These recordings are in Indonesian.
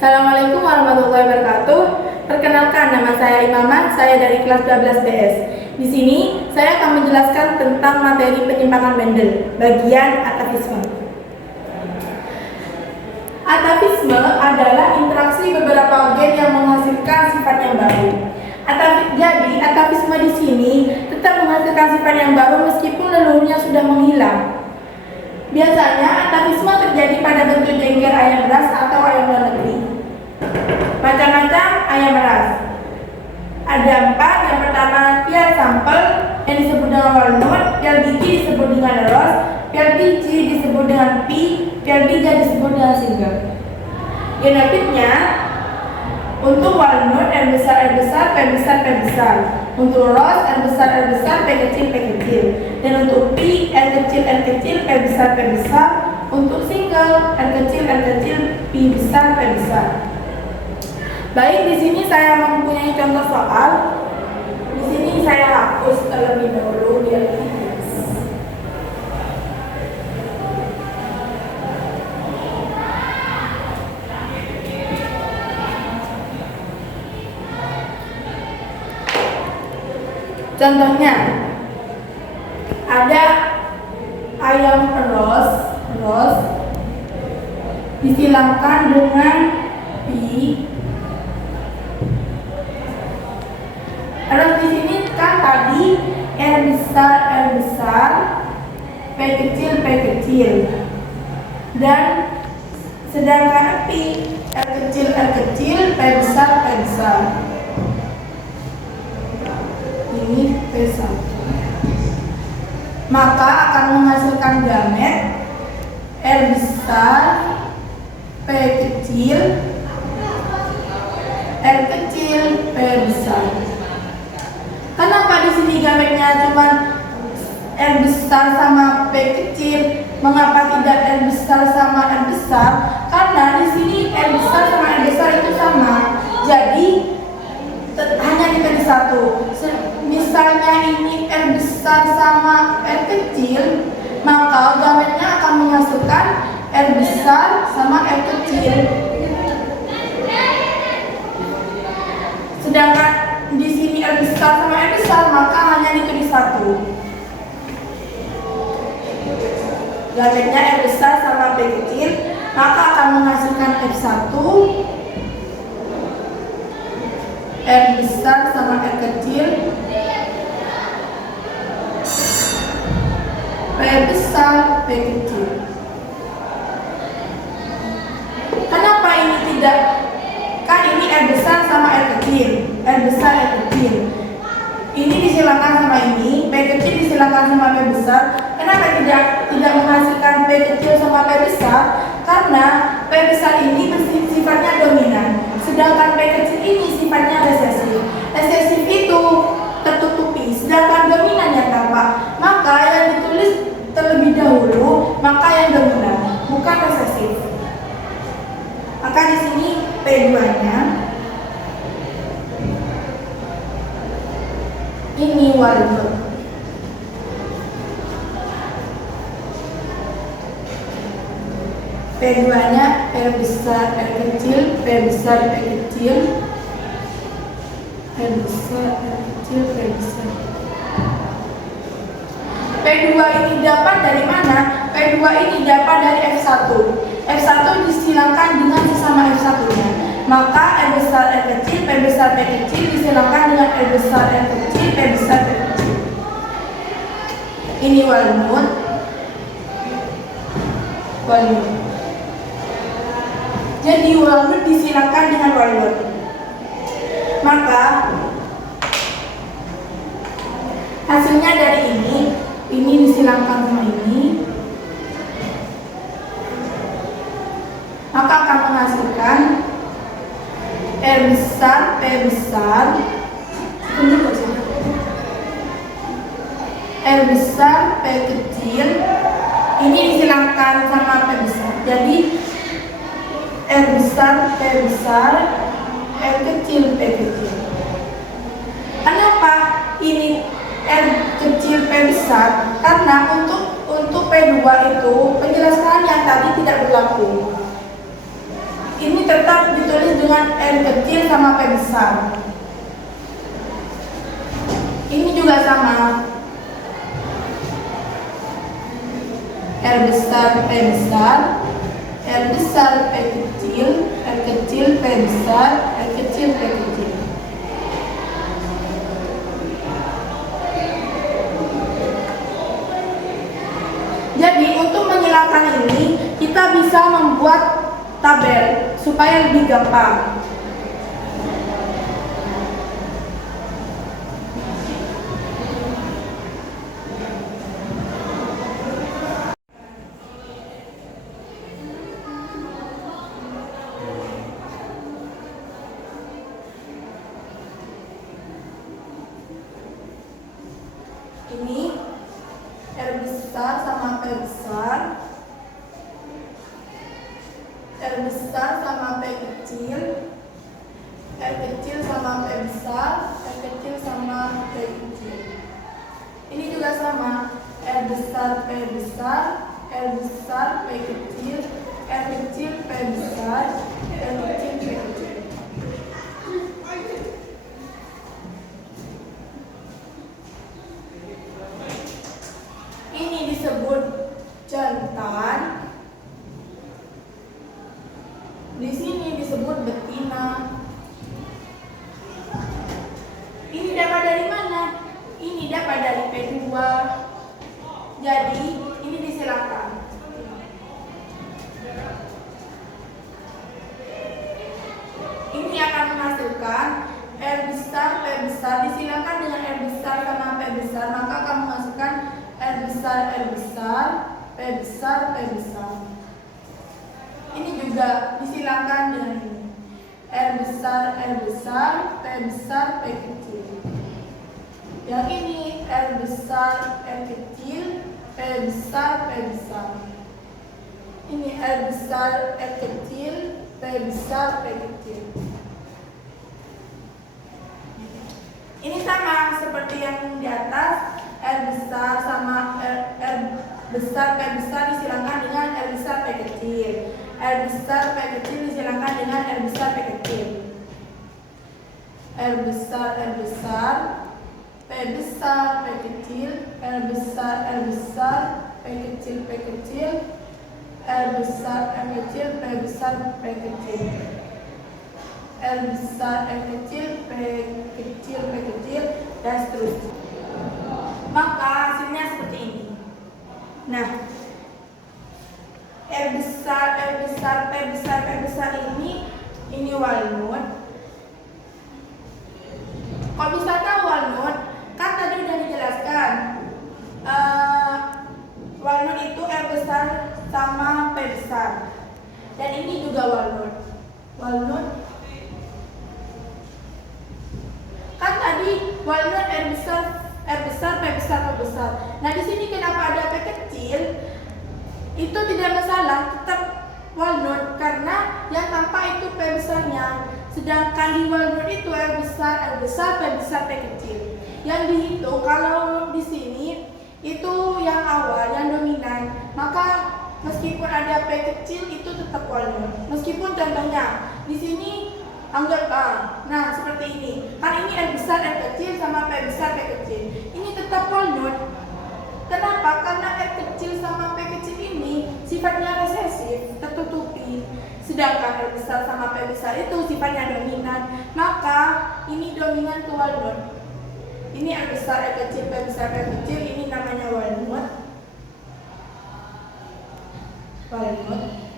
Assalamualaikum warahmatullahi wabarakatuh. Perkenalkan, nama saya Imamah, saya dari kelas 12 BS. Di sini saya akan menjelaskan tentang materi penyimpangan Mendel, bagian atavisme. Atavisme adalah interaksi beberapa organ yang menghasilkan sifat yang baru. Jadi, atavisme di sini tetap menghasilkan sifat yang baru meskipun leluhurnya sudah menghilang. Biasanya atavisme terjadi pada bentuk jengger ayam ras atau ayam luar negeri. Macam-macam ayam ras. Ada 4. Yang pertama, pial sampel yang disebut dengan walnut, pial biji disebut dengan rose, pial biji disebut dengan pea, pial bija disebut dengan single. Genotipnya, untuk walnut R besar, P besar. Untuk rose R besar, P kecil. Dan untuk pea R kecil, P besar. Untuk single R kecil, P besar. Baik, di sini saya mempunyai contoh soal. Di sini saya hapus terlebih dahulu biar jelas. Contohnya, ada ayam rose disilangkan dengan pea. Terus di sini kan tadi R besar, P kecil, dan sedangkan pea R kecil, P besar. Ini P1. Maka akan menghasilkan gamet R besar, P kecil, P besar. Kenapa di sini gametnya cuma R besar sama P kecil? Mengapa tidak R besar sama R besar? Karena di sini R besar sama R besar itu sama. Jadi hanya dikali 1. Misalnya ini R besar sama R kecil, maka gametnya akan menghasilkan R besar sama R kecil. Sedangkan di sini R besar sama R besar, maka hanya dikali 1. Gametnya R besar sama P kecil, maka akan menghasilkan F1, R besar sama R kecil, P besar, P kecil. Kenapa ini tidak? Kan ini R besar sama R kecil, R besar, R kecil. Ini disilangkan sama ini, P kecil disilangkan sama P besar. Kenapa tidak menghasilkan P kecil sama P besar? Karena P besar ini sifatnya dominan, sedangkan P kecil ini sifatnya resesif. Resesif itu tertutupi, sedangkan dominan yang tampak. Maka yang ditulis terlebih dahulu, maka yang dominan, bukan resesif. Maka di sini P2-nya ini walnut. P2-nya R besar, R kecil, P besar, P kecil, R besar, R kecil, P besar. P2 ini dapat dari mana? P2 ini dapat dari F1. F1 disilangkan dengan sesama F1-nya. Maka R besar, R kecil, P besar, P kecil disilangkan dengan R besar, R kecil, P besar, P kecil. Ini walnut. Jadi walnut disilangkan dengan walnut. Maka hasilnya dari ini disilangkan sama ini, maka akan menghasilkan R besar, P besar, R besar, P kecil. Ini disilangkan sama P besar. Jadi R besar, P besar, R kecil, P kecil. Kenapa ini R kecil P besar? Karena untuk P2 itu penjelasan yang tadi tidak berlaku. Ini tetap ditulis dengan R kecil sama P besar. Ini juga sama. R besar, P besar, R besar, P kecil, R kecil, P besar, R kecil, P kecil. Jadi untuk menghilangkan ini, kita bisa membuat tabel supaya lebih gampang. Ini R besar sama P besar, R besar sama P kecil, R kecil sama P besar, R kecil sama P kecil. Ini juga sama, R besar P besar, R besar P kecil, R kecil P besar, R kecil P kecil. Ini disebut jantan, di sini disebut betina. Ini dapat dari mana? Ini dapat dari P2. Jadi ini disilakan. Ini akan menghasilkan R besar, P besar, disilakan dengan R besar sama P besar, maka akan menghasilkan R besar, R besar, P besar, P besar. Ini juga disilakan dengan ini. R besar, R besar, P besar, P kecil. Yang ini R besar, R kecil, P besar, P besar. Ini R besar, R kecil, P besar, P kecil. Ini sama seperti yang di atas, R besar sama R besar, P besar disilakan dengan R besar, P kecil. R besar, P kecil disilakan dengan R besar, P kecil. R besar, R besar, P besar, P kecil, R besar, R besar, P kecil, P kecil, R besar, R kecil, P besar, P kecil. R besar, R kecil, P kecil, P kecil, dan seterusnya. Maka hasilnya seperti ini. Nah, R besar, R besar, P besar, P besar ini walnut. Kalau bisa tahu walnut, kan tadi udah dijelaskan. Walnut itu R besar sama P besar. Dan ini juga walnut. Walnut. Kan tadi walnut R besar, P besar, P besar. Nah di sini kenapa ada P kecil? Itu tidak masalah, tetap walnut karena yang tampak itu P besarnya. Sedangkan di walnut itu R besar, P besar, P kecil. Yang dihitung kalau di sini itu yang awal, yang dominan. Maka meskipun ada P kecil itu tetap walnut. Meskipun contohnya di sini anggap nah seperti ini. Kan ini R besar, R kecil sama P besar, P kecil. Ini tetap walnut. Kenapa? Karena R kecil sama P kecil ini sifatnya resesif, tertutupi. Sedangkan R besar sama P besar itu sifatnya dominan. Maka ini dominan ke walnut. Ini R besar, R kecil, P besar, P kecil. Ini namanya walnut. Walnut.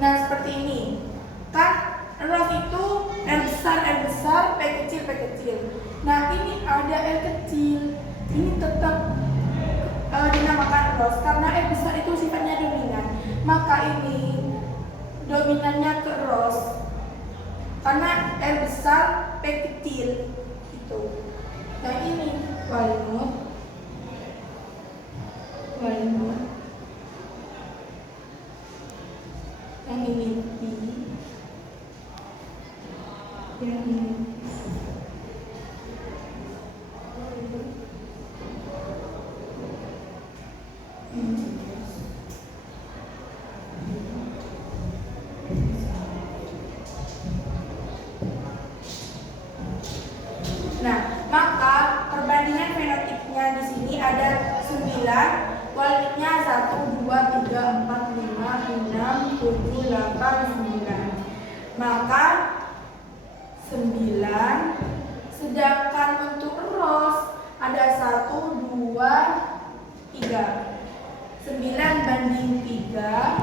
Nah seperti ini. Kan ros itu R besar, P kecil. Nah ini ada R kecil. Ini tetap dinamakan ros karena R besar itu sifatnya dominan. Maka ini dominannya ke ros. Karena R besar, P kecil itu. Nah ini walnut. yang ini P, yang ini Nah, maka perbandingan fenotipnya di sini ada 9, kualitasnya 1, 2, 3, 4, 5, 6, 7, 8, 9. Maka 9, sedangkan untuk ros ada 1, 2, 3. 9 banding 3.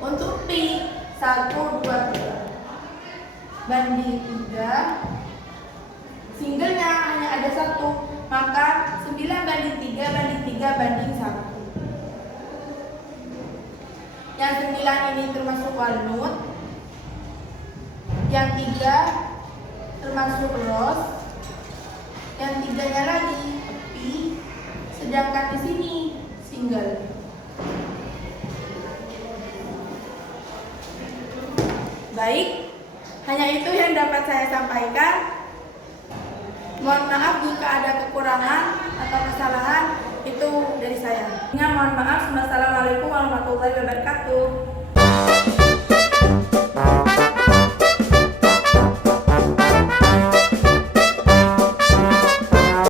Untuk pi 1, 2, 3 banding 3. Singlenya hanya ada 1, maka 9 banding 3 banding 3 banding 1. Yang 9 ini termasuk walnut, yang 3 termasuk ros, yang 3-nya lagi pi, sedangkan di sini single. Baik, hanya itu yang dapat saya sampaikan. Mohon maaf jika ada kekurangan atau kesalahan, itu dari saya. Mohon maaf. Wassalamualaikum warahmatullahi wabarakatuh.